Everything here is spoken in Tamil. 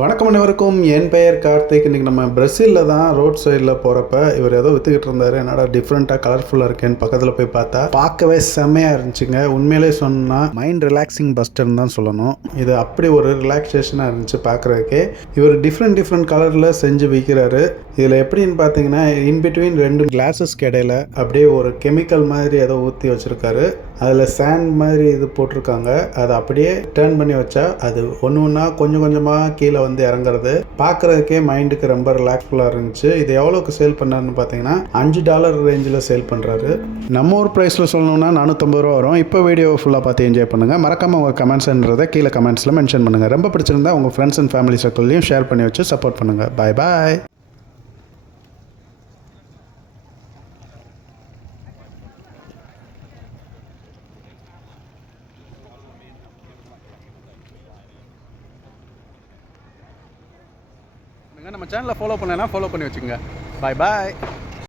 வணக்கம் அனைவருக்கும். என் பெயர் கார்த்திக். இன்றைக்கி நம்ம பிரசிலில் தான் ரோட் சைடில் போகிறப்ப இவர் ஏதோ வித்துக்கிட்டு இருந்தார். என்னடா டிஃப்ரெண்ட்டாக கலர்ஃபுல்லாக இருக்கேன்னு பக்கத்தில் போய் பார்த்தா பார்க்கவே செம்மையாக இருந்துச்சுங்க. உண்மையிலே சொன்னால் மைண்ட் ரிலாக்ஸிங் பஸ்டர்னு தான் சொல்லணும். இது அப்படி ஒரு ரிலாக்ஸேஷனாக இருந்துச்சு பார்க்குறதுக்கே. இவர் டிஃப்ரெண்ட் டிஃப்ரெண்ட் கலரில் செஞ்சு விற்கிறாரு இதில் எப்படின்னு பார்த்தீங்கன்னா இன் பிட்வீன் ரெண்டு கிளாஸஸ்க்கு இடையில அப்படியே ஒரு கெமிக்கல் மாதிரி ஏதோ ஊற்றி வச்சுருக்காரு. அதில் சேண்ட் மாதிரி இது போட்டிருக்காங்க. அதை அப்படியே டேர்ன் பண்ணி வச்சா அது ஒன்று ஒன்றா கொஞ்சம் கொஞ்சமாக கீழே வந்து இறங்குறது. பார்க்குறதுக்கே மைண்டுக்கு ரொம்ப ரிலாக்ஸ்ஃபுல்லாக இருந்துச்சு. இது எவ்வளோக்கு சேல் பண்ணாருன்னு பார்த்தீங்கன்னா அஞ்சு டாலர் ரேஞ்சில் சேல் பண்ணுறாரு நம்ம ஊர் ப்ரைஸில் சொல்லணும்னா நானூற்றம்பது ரூபா வரும். இப்போ வீடியோ ஃபுல்லாக பார்த்து என்ஜாய் பண்ணுங்கள் மறக்காமல் உங்கள் கமெண்ட்ஸ்ன்றதை கீழே கமெண்ட்ஸில் மென்ஷன் பண்ணுங்கள் ரொம்ப பிடிச்சிருந்தா உங்கள் ஃப்ரெண்ட்ஸ் அண்ட் ஃபேமிலி சர்க்கிள்லையும் ஷேர் பண்ணி வச்சு சப்போர்ட் பண்ணுங்கள் பாய் பாய் நம்ம சேனலை ஃபாலோ பண்ணலாம் ஃபாலோ பண்ணி வச்சுக்கோங்க. பாய் பாய்